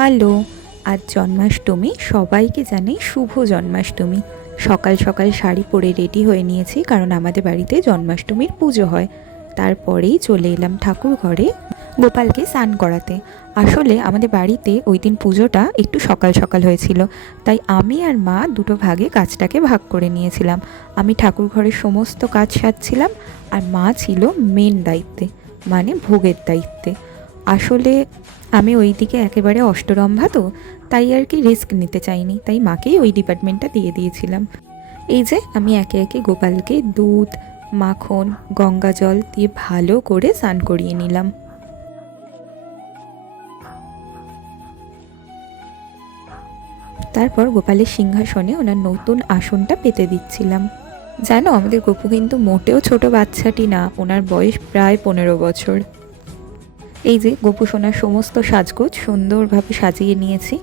Hello, আজ জন্মাষ্টমী। সবাইকে জানাই শুভ জন্মাষ্টমী। সকাল সকাল শাড়ি পরে রেডি হয়ে নিয়েছি, কারণ আমাদের বাড়িতে জন্মাষ্টমীর পুজো হয়। তারপরেই চলে এলাম ঠাকুর ঘরে গোপালকে স্নান করাতে। আসলে আমাদের বাড়িতে ওই দিন পুজোটা একটু সকাল সকাল হয়েছিল, তাই আমি আর মা দুটো ভাগে কাজটাকে ভাগ করে নিয়েছিলাম। আমি ঠাকুর ঘরের সমস্ত কাজ সারছিলাম, আর মা ছিল মেন দায়িত্বে, মানে ভোগের দায়িত্বে। আসলে আমি ওই দিকে একেবারে অষ্টরম্ভা, তো তাই আর কি রিস্ক নিতে চাইনি, তাই মাকেই ওই ডিপার্টমেন্টটা দিয়ে দিয়েছিলাম। এই যে আমি একে একে গোপালকে দুধ, মাখন, গঙ্গা জল দিয়ে ভালো করে স্নান করিয়ে নিলাম। তারপর গোপালের সিংহাসনে ওনার নতুন আসনটা পেতে দিচ্ছিলাম। জানো, আমাদের গপু কিন্তু মোটেও ছোট বাচ্চাটি না, ওনার বয়স প্রায় 15 বছর। এই যে গোপু সোনার সমস্ত সাজগোজ সুন্দরভাবে সাজিয়ে নিয়েছি,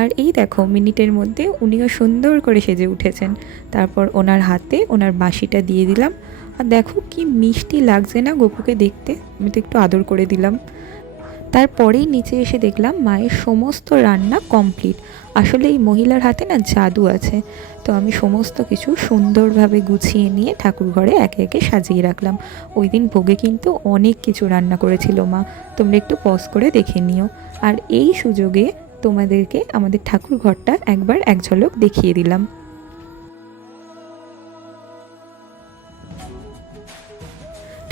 আর এই দেখো মিনিটের মধ্যে উনিও সুন্দর করে সেজে উঠেছেন। তারপর ওনার হাতে ওনার বাঁশিটা দিয়ে দিলাম, আর দেখো কি মিষ্টি লাগছে না গপুকে দেখতে। আমি তো একটু আদর করে দিলাম। তারপরেই নিচে এসে দেখলাম মায়ের সমস্ত রান্না কমপ্লিট। আসলে এই মহিলার হাতে না জাদু আছে। তো আমি সমস্ত কিছু সুন্দরভাবে গুছিয়ে নিয়ে ঠাকুর ঘরে একে একে সাজিয়ে রাখলাম। ওই দিন ভোগে কিন্তু অনেক কিছু রান্না করেছিল মা, তোমরা একটু পজ করে দেখে নিও। আর এই সুযোগে তোমাদেরকে আমাদের ঠাকুর ঘরটা একবার এক ঝলক দেখিয়ে দিলাম।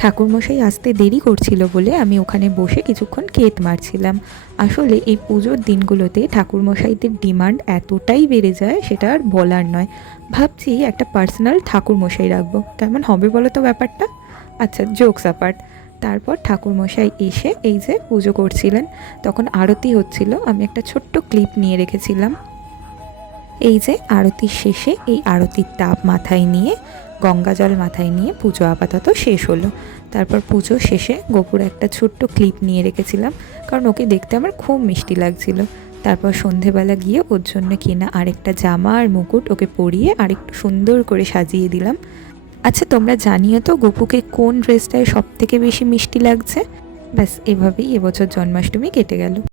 ঠাকুরমশাই আসতে দেরি করছিল বলে আমি ওখানে বসে কিছুক্ষণ কেত মারছিলাম। আসলে এই পুজোর দিনগুলোতে ঠাকুরমশাইদের ডিমান্ড এতটাই বেড়ে যায়, সেটা আর বলার নয়। ভাবছি একটা পার্সোনাল ঠাকুরমশাই রাখবো, কেমন হবে বলো তো ব্যাপারটা? আচ্ছা, জোকস অ্যাপার্ট। তারপর ঠাকুরমশাই এসে এই যে পুজো করছিলেন, তখন আরতি হচ্ছিল। আমি একটা ছোট্ট ক্লিপ নিয়ে রেখেছিলাম। এই যে আরতির শেষে এই আরতির তাপ মাথায় নিয়ে, গঙ্গা জল মাথায় নিয়ে পুজো আপাতত শেষ হলো। তারপর পুজো শেষে গোপুর একটা ছোট্ট ক্লিপ নিয়ে রেখেছিলাম, কারণ ওকে দেখতে আমার খুব মিষ্টি লাগছিল। তারপর সন্ধেবেলা গিয়ে ওর জন্য কেনা আরেকটা জামা আর মুকুট ওকে পরিয়ে আরেকটু সুন্দর করে সাজিয়ে দিলাম। আচ্ছা, তোমরা জানিও তো গপুকে কোন ড্রেসটায় সব থেকে বেশি মিষ্টি লাগছে। ব্যাস, এভাবেই এবছর জন্মাষ্টমী কেটে গেল।